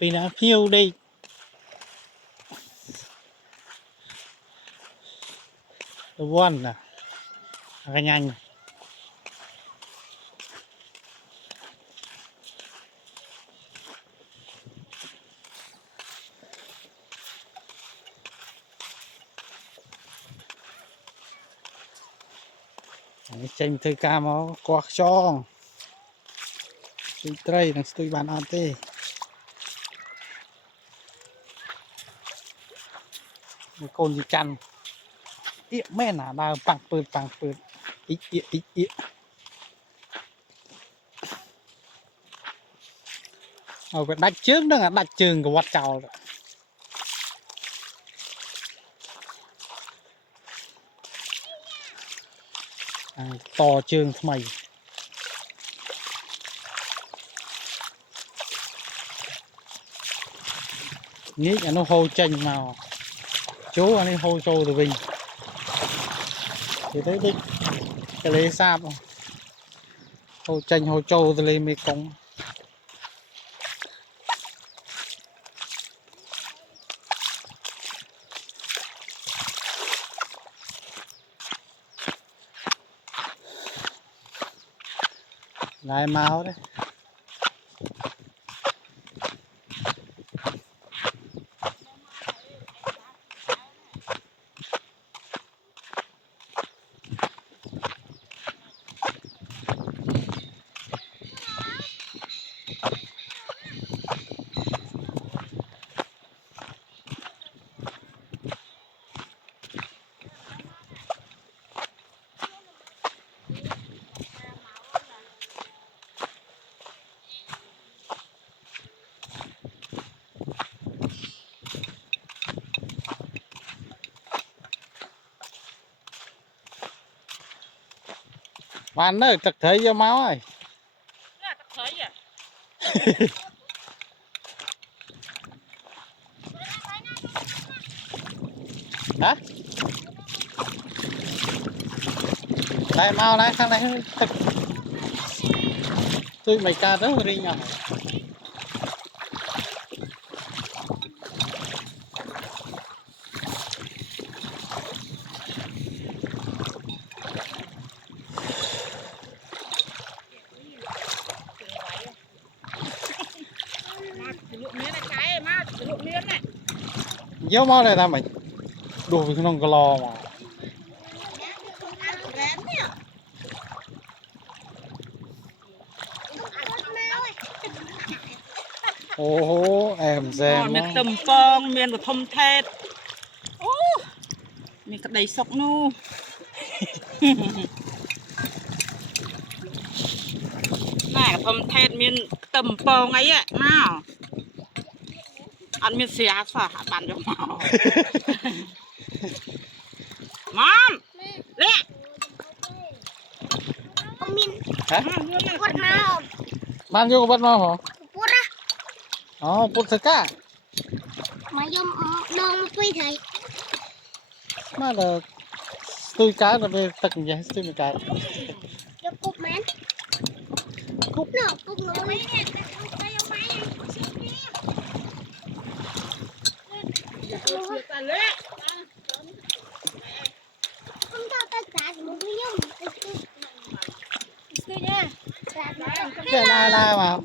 Pin đã phiêu đi one nè cái nhanh tranh thời ca máu quạt cho tôi tray đang tôi bán ăn tê con gì chăn ít mẹ nà đào bằng pượt ít cái đạch trước đó là đạch trường của quạt chào to trường mày nghĩ là nó hô tranh màu chú anh ấy hô trâu từ bình thì đấy đi cái lấy xa hô tranh hô trâu từ lên mê công lại máu đấy bạn ơi thật thấy cho máu ơi hả đây mau này thằng này thật tôi mày ca rất là đi nhở dấu máu này ta mày đùa với nó lo mà ô em xem miền tầm phong miền của thông thét miền đầy sọc nu này thông thét miền tầm phong ấy ạ nào ăn miền xé xả bàn cho màu mom lẹ ông min hả quật nào mang vô bắt mau hả quật á bút thật cả mà vô đông quy thầy mà là tôi cá là về tận nhà tôi một cái vô cục mến cục nó mấy nè không cho tất cả thì một cái nhung cứ nha cái la mà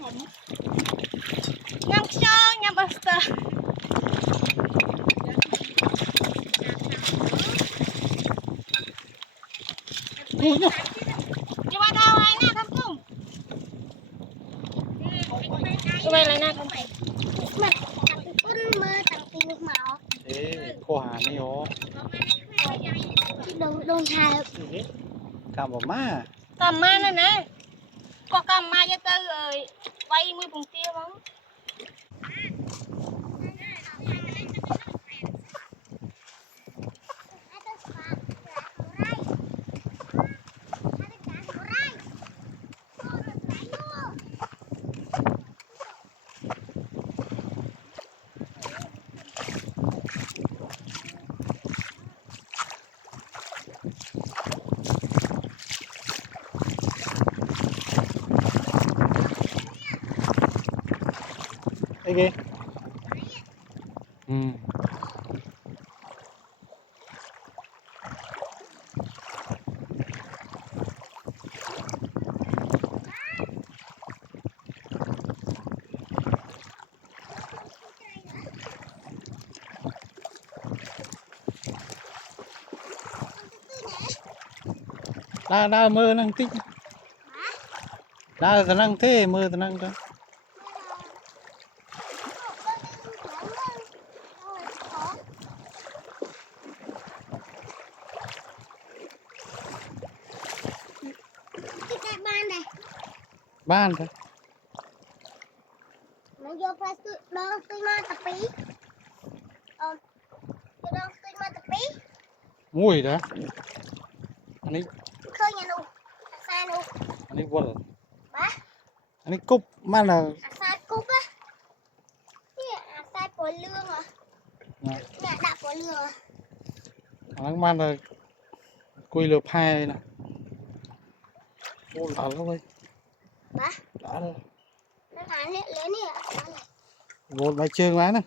nhang cho nhang basta nhưng mà đâu ai nè thăm cùng cái này lại nè không phải mà con mơ tặng tiền nước màu thế cô hà này hả đông thà cảm ơn má cầm ma này nè có cầm ma cho tôi rồi quay nguyên vùng tiêu không Đây kìa. Ừ. Đã mơ năng tích. Đã năng thế mơ năng đó. Cái ban này Ban thôi. nó vô phải tự đo tôi mà tập pí tôi đo tôi mà tập pí Mùi đó. Anh ấy khơi nhà nụ xa nụ anh ấy vần. bá Anh ấy cúp mà là xa cúc á xa của lương à nhà đã của lương à anh ấy mang là quỳ lợp hai nè. Ô lạ lắm ơi. bá Đã rồi. nó thả nè lấy nè Vốn bài trường má nè.